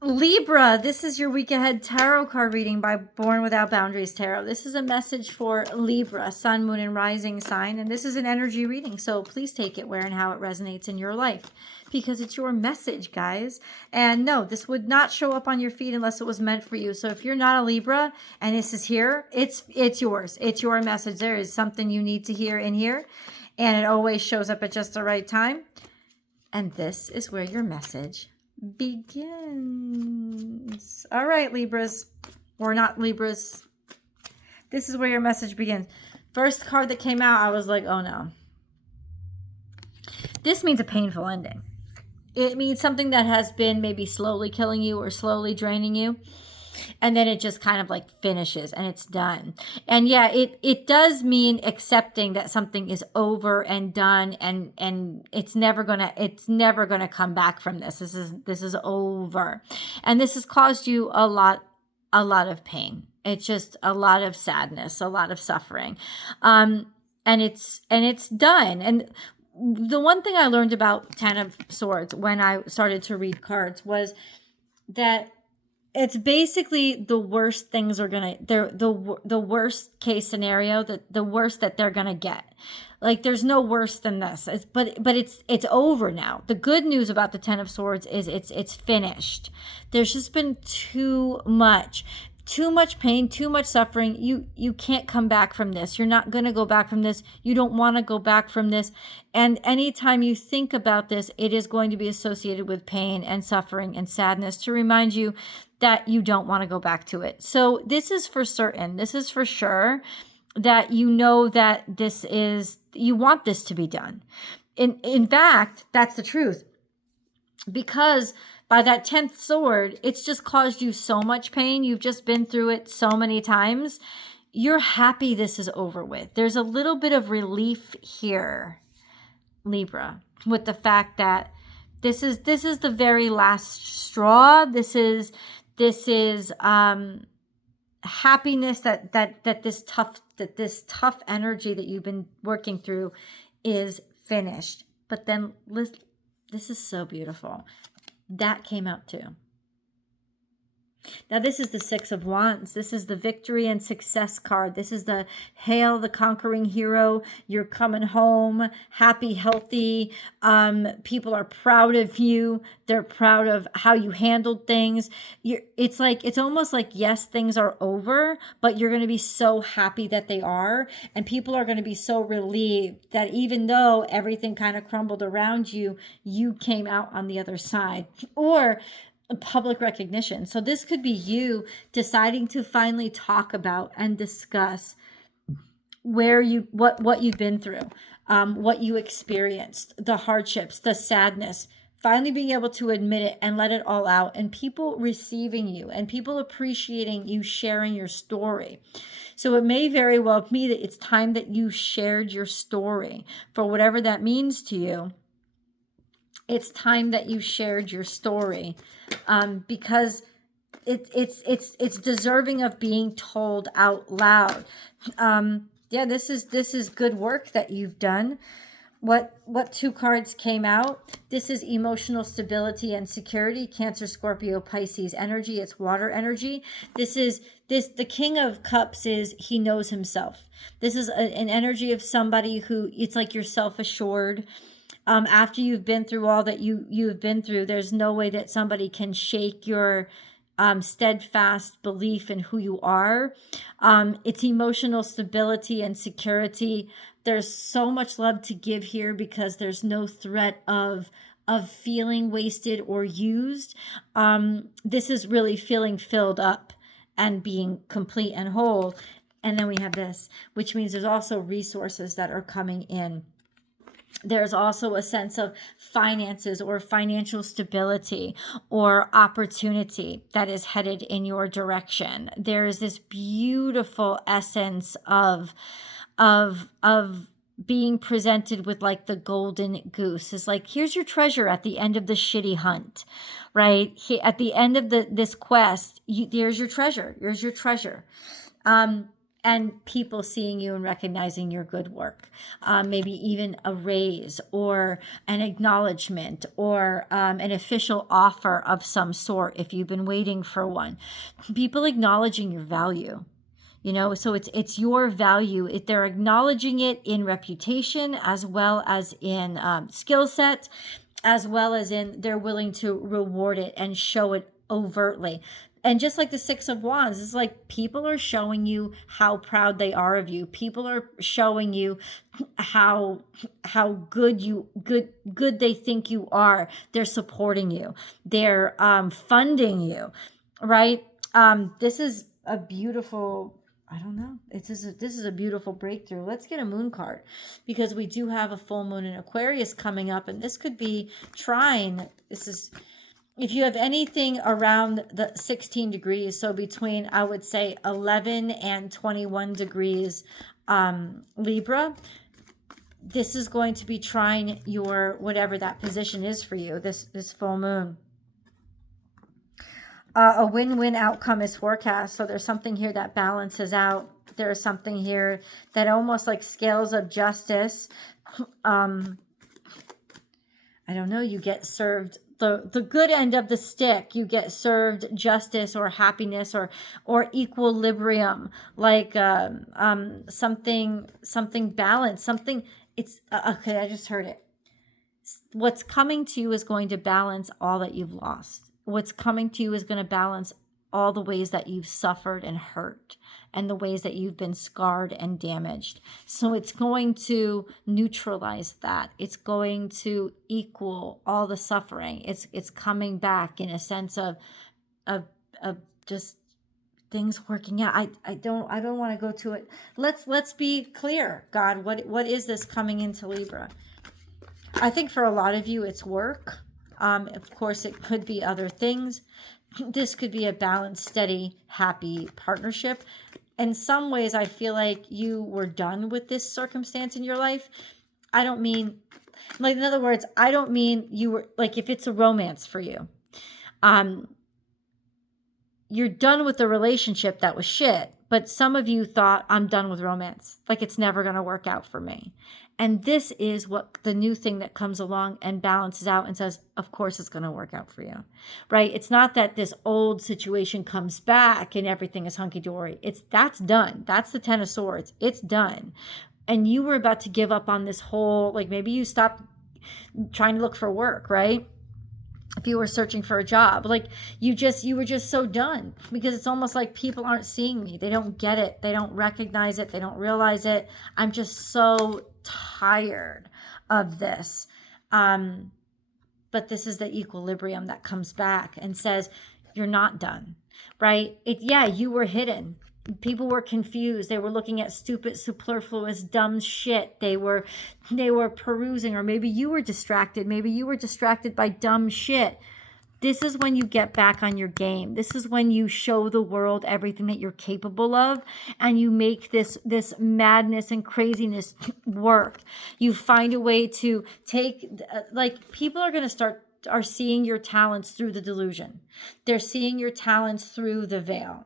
Libra, this is your week ahead tarot card reading by Born Without Boundaries Tarot. This is a message for Libra, sun, moon, and rising sign. And this is an energy reading. So please take it where and how it resonates in your life, because it's your message, guys. And no, this would not show up on your feed unless it was meant for you. So if you're not a Libra and this is here, it's yours. It's your message. There is something you need to hear in here. And it always shows up at just the right time. And this is where your message begins. All right, Libras, or not Libras. This is where your message begins. First card that came out, I was like, oh no. This means a painful ending. It means something that has been maybe slowly killing you or slowly draining you. And then it just kind of like finishes and it's done. And yeah, it does mean accepting that something is over and done, and it's never gonna come back from this. This is over. And this has caused you a lot of pain. It's just a lot of sadness, a lot of suffering. And it's done. And the one thing I learned about Ten of Swords when I started to read cards was that it's basically the worst things are the worst case scenario, the worst that they're gonna get. Like there's no worse than this. But it's over now. The good news about the Ten of Swords is it's finished. There's just been too much pain, too much suffering. You can't come back from this. You're not going to go back from this. You don't want to go back from this. And anytime you think about this, it is going to be associated with pain and suffering and sadness to remind you that you don't want to go back to it. So this is for certain. This is for sure that you know that you want this to be done. In fact, that's the truth. Because by that 10th sword, it's just caused you so much pain. You've just been through it so many times. You're happy this is over with. There's a little bit of relief here, Libra, with the fact that this is the very last straw. This is happiness that this tough energy that you've been working through is finished. But then this is so beautiful. That came out too. Now this is the Six of Wands. This is the victory and success card. This is the hail the conquering hero. You're coming home, happy, healthy. People are proud of you. They're proud of how you handled things. It's almost like, yes, things are over, but you're going to be so happy that they are. And people are going to be so relieved that even though everything kind of crumbled around you, you came out on the other side. Or public recognition. So this could be you deciding to finally talk about and discuss what you've been through, what you experienced, the hardships, the sadness, finally being able to admit it and let it all out, and people receiving you and people appreciating you sharing your story. So it may very well be that it's time that you shared your story for whatever that means to you. It's time that you shared your story, because it's deserving of being told out loud. Yeah, this is good work that you've done. What two cards came out? This is emotional stability and security. Cancer, Scorpio, Pisces energy. It's water energy. The King of Cups is he knows himself. This is an energy of somebody who, it's like you're self-assured. After you've been through all that you've been through, there's no way that somebody can shake your steadfast belief in who you are. It's emotional stability and security. There's so much love to give here because there's no threat of feeling wasted or used. This is really feeling filled up and being complete and whole. And then we have this, which means there's also resources that are coming in. There's also a sense of finances or financial stability or opportunity that is headed in your direction. There is this beautiful essence of being presented with like the golden goose. It's like, here's your treasure at the end of the shitty hunt, right? At the end of this quest, there's your treasure. Here's your treasure. And and people seeing you and recognizing your good work. Maybe even a raise or an acknowledgement or an official offer of some sort if you've been waiting for one. People acknowledging your value. You know, so it's your value. They're acknowledging it in reputation as well as in skill set, as well as in they're willing to reward it and show it overtly. And just like the Six of Wands, it's like people are showing you how proud they are of you. People are showing you how good they think you are. They're supporting you. They're funding you, right? This is a beautiful, I don't know. This is a beautiful breakthrough. Let's get a moon card because we do have a full moon in Aquarius coming up, and this could be trine. This is, if you have anything around the 16 degrees, so between, I would say 11 and 21 degrees Libra, this is going to be trine your, whatever that position is for you, this full moon. A win-win outcome is forecast. So there's something here that balances out. There's something here that almost like scales of justice. I don't know, you get served the good end of the stick. You get served justice or happiness or equilibrium, like something balanced, something, it's okay, I just heard it. What's coming to you is going to balance all that you've lost. What's coming to you is going to balance all the ways that you've suffered and hurt and the ways that you've been scarred and damaged. So it's going to neutralize that. It's going to equal all the suffering. It's coming back in a sense of just things working out. I don't want to go to it. Let's be clear, God, what is this coming into Libra? I think for a lot of you it's work. Of course, it could be other things. This could be a balanced, steady, happy partnership. In some ways, I feel like you were done with this circumstance in your life. I don't mean, like, in other words, I don't mean you were, like, if it's a romance for you, you're done with the relationship that was shit. But some of you thought, I'm done with romance. Like, it's never going to work out for me. And this is what the new thing that comes along and balances out and says, of course it's going to work out for you, right? It's not that this old situation comes back and everything is hunky-dory. That's done. That's the Ten of Swords. It's done. And you were about to give up on this whole, like maybe you stopped trying to look for work, right? If you were searching for a job, like you were just so done, because it's almost like people aren't seeing me. They don't get it. They don't recognize it. They don't realize it. I'm just so tired of this. But this is the equilibrium that comes back and says, you're not done, right? You were hidden. People were confused. They were looking at stupid, superfluous, dumb shit. They were perusing, or maybe you were distracted. Maybe you were distracted by dumb shit. This is when you get back on your game. This is when you show the world everything that you're capable of, and you make this madness and craziness work. You find a way to take, like, people are seeing your talents through the delusion. They're seeing your talents through the veil.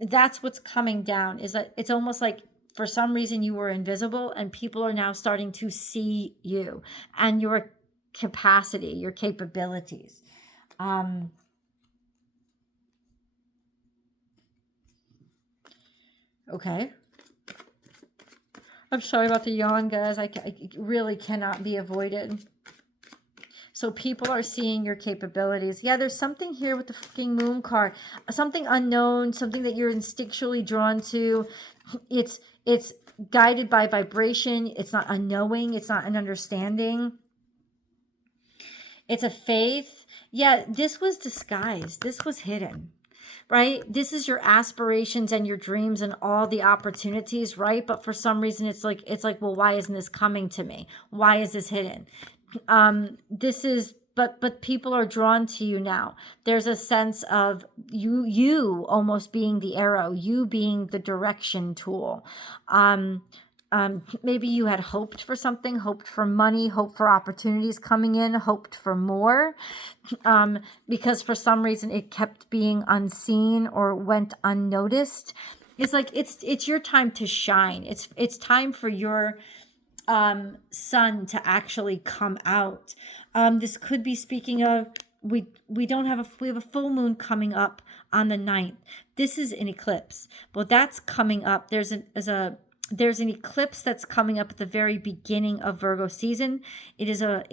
That's what's coming down, is that it's almost like for some reason you were invisible and people are now starting to see you and your capacity, your capabilities. Okay. I'm sorry about the yawn, guys. I really cannot be avoided. So people are seeing your capabilities. Yeah, there's something here with the fucking moon card. Something unknown, something that you're instinctually drawn to. It's guided by vibration. It's not a knowing. It's not an understanding. It's a faith. Yeah, this was disguised. This was hidden, right? This is your aspirations and your dreams and all the opportunities, right? But for some reason, it's like, well, why isn't this coming to me? Why is this hidden? But people are drawn to you now. There's a sense of you almost being the arrow, you being the direction tool. Maybe you had hoped for something, hoped for money, hoped for opportunities coming in, hoped for more, because for some reason it kept being unseen or went unnoticed. It's like it's your time to shine. It's time for your sun to actually come out. This could be speaking of, we have a full moon coming up on the 9th. This is an eclipse. Well, that's coming up. There's an eclipse that's coming up at the very beginning of Virgo season. God,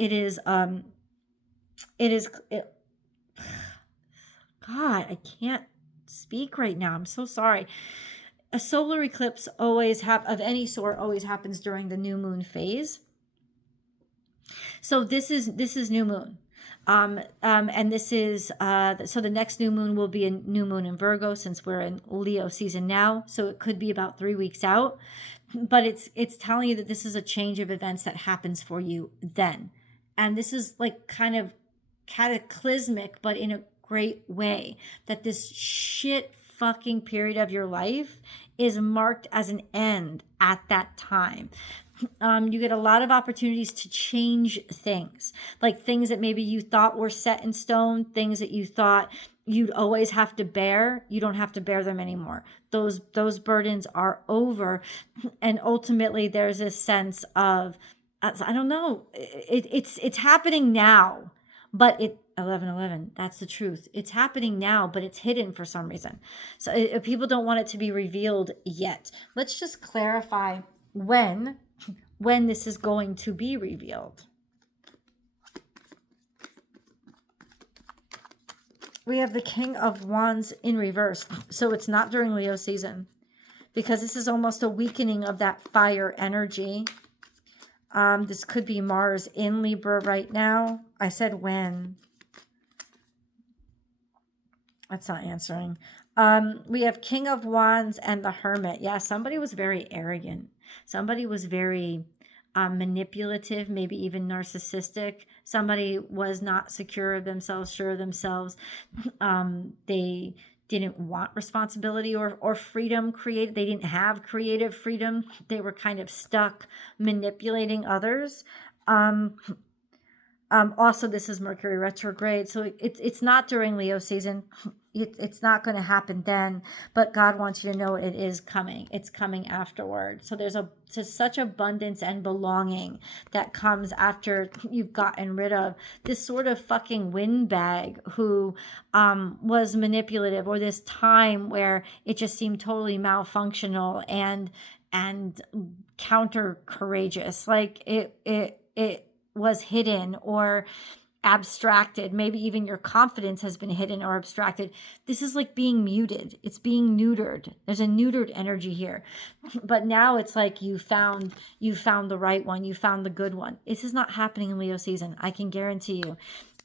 I can't speak right now. I'm so sorry. A solar eclipse of any sort always happens during the new moon phase. So this is new moon. And this is so the next new moon will be a new moon in Virgo, since we're in Leo season now. So it could be about 3 weeks out, but it's telling you that this is a change of events that happens for you then. And this is like kind of cataclysmic, but in a great way, that this shit fucking period of your life is marked as an end at that time. You get a lot of opportunities to change things, like things that maybe you thought were set in stone, things that you thought you'd always have to bear. You don't have to bear them anymore. Those burdens are over. And ultimately there's this sense of, I don't know, it's happening now, but 11:11, that's the truth. It's happening now, but it's hidden for some reason. So people don't want it to be revealed yet. Let's just clarify when this is going to be revealed. We have the King of Wands in reverse. So it's not during Leo season, because this is almost a weakening of that fire energy. This could be Mars in Libra right now. I said when. That's not answering. We have King of Wands and the Hermit. Yeah, somebody was very arrogant. Somebody was very manipulative, maybe even narcissistic. Somebody was not secure of themselves, sure of themselves. They didn't want responsibility or freedom created. They didn't have creative freedom. They were kind of stuck manipulating others. Also, this is Mercury retrograde, so it's not during Leo season. It's not going to happen then, but God wants you to know it is coming. It's coming afterward. So there's such abundance and belonging that comes after you've gotten rid of this sort of fucking windbag who was manipulative, or this time where it just seemed totally malfunctional and counter courageous. Like it was hidden or abstracted. Maybe even your confidence has been hidden or abstracted. This is like being muted. It's being neutered. There's a neutered energy here. But now it's like you found the right one. You found the good one. This is not happening in Leo season. I can guarantee you.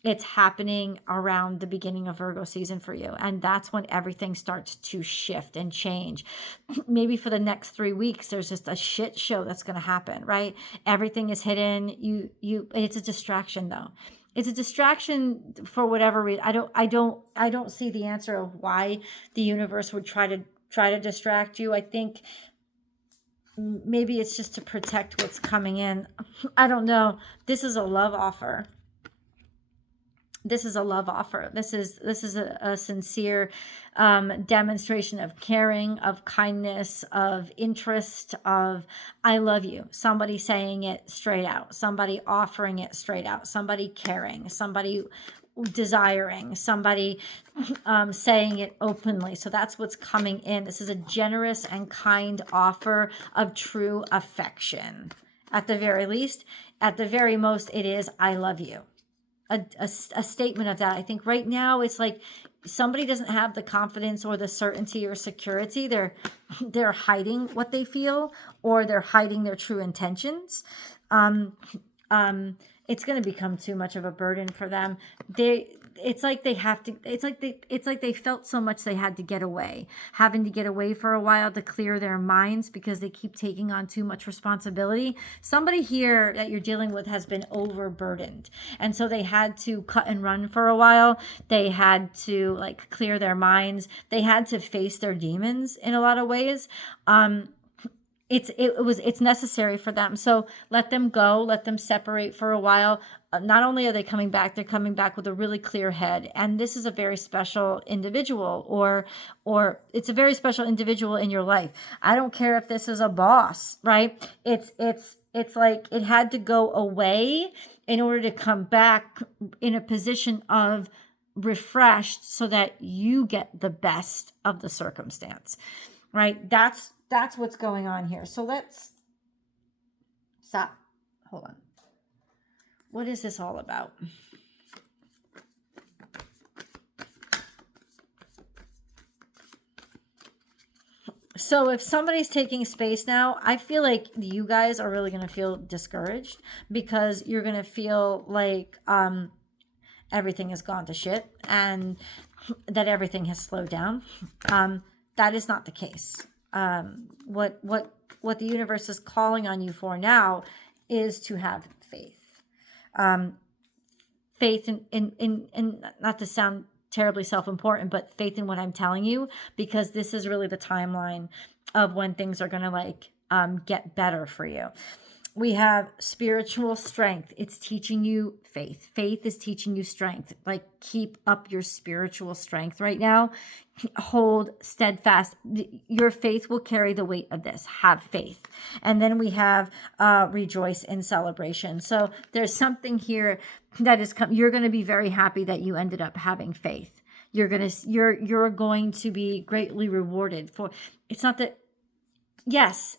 It's happening around the beginning of Virgo season for you. And that's when everything starts to shift and change. Maybe for the next 3 weeks, there's just a shit show that's going to happen, right? Everything is hidden. It's a distraction though. It's a distraction for whatever reason. I don't see the answer of why the universe would try to distract you. I think maybe it's just to protect what's coming in. I don't know. This is a love offer. This is a love offer. This is a sincere demonstration of caring, of kindness, of interest, of I love you. Somebody saying it straight out. Somebody offering it straight out. Somebody caring. Somebody desiring. Somebody saying it openly. So that's what's coming in. This is a generous and kind offer of true affection. At the very least, at the very most, it is I love you. A statement of that. I think right now it's like somebody doesn't have the confidence or the certainty or security. They're hiding what they feel, or they're hiding their true intentions. It's going to become too much of a burden for them. It's like they felt so much they had to get away, having to get away for a while to clear their minds because they keep taking on too much responsibility. Somebody here that you're dealing with has been overburdened. And so they had to cut and run for a while. They had to like clear their minds. They had to face their demons in a lot of ways. It's necessary for them. So let them go, let them separate for a while. not only are they coming back, they're coming back with a really clear head. And this is a very special individual, or it's a very special individual in your life. I don't care if this is a boss, right? It's like it had to go away in order to come back in a position of refreshed so that you get the best of the circumstance, right? That's what's going on here. So let's stop. Hold on. What is this all about? So if somebody's taking space now, I feel like you guys are really going to feel discouraged because you're going to feel like everything has gone to shit and that everything has slowed down. That is not the case. What the universe is calling on you for now is to have faith. Faith in not to sound terribly self-important, but faith in what I'm telling you, because this is really the timeline of when things are going to get better for you. We have spiritual strength. It's teaching you faith. Faith is teaching you strength. Like, keep up your spiritual strength right now. Hold steadfast. Your faith will carry the weight of this. Have faith. And then we have rejoice in celebration. So there's something here that is you're going to be very happy that you ended up having faith. You're going to be greatly rewarded for. It's not that. Yes,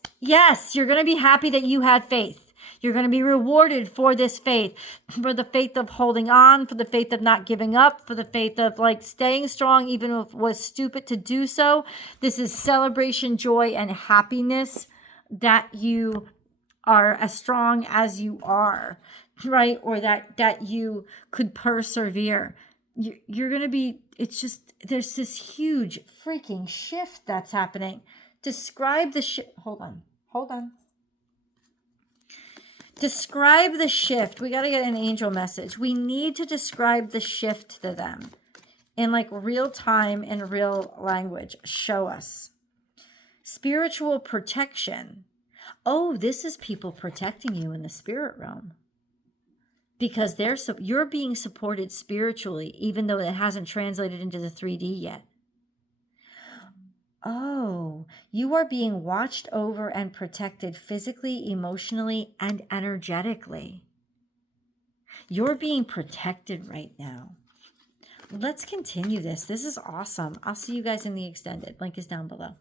you're going to be happy that you had faith. You're going to be rewarded for this faith, for the faith of holding on, for the faith of not giving up, for the faith of like staying strong, even if it was stupid to do so. This is celebration, joy, and happiness that you are as strong as you are, right? Or that you could persevere. You're going to be, it's just, there's this huge freaking shift that's happening. Describe the shift. Hold on. Describe the shift. We got to get an angel message. We need to describe the shift to them in like real time and real language. Show us. Spiritual protection. Oh, this is people protecting you in the spirit realm. Because you're being supported spiritually, even though it hasn't translated into the 3D yet. Oh, you are being watched over and protected physically, emotionally, and energetically. You're being protected right now. Let's continue this. This is awesome. I'll see you guys in the extended. Link is down below.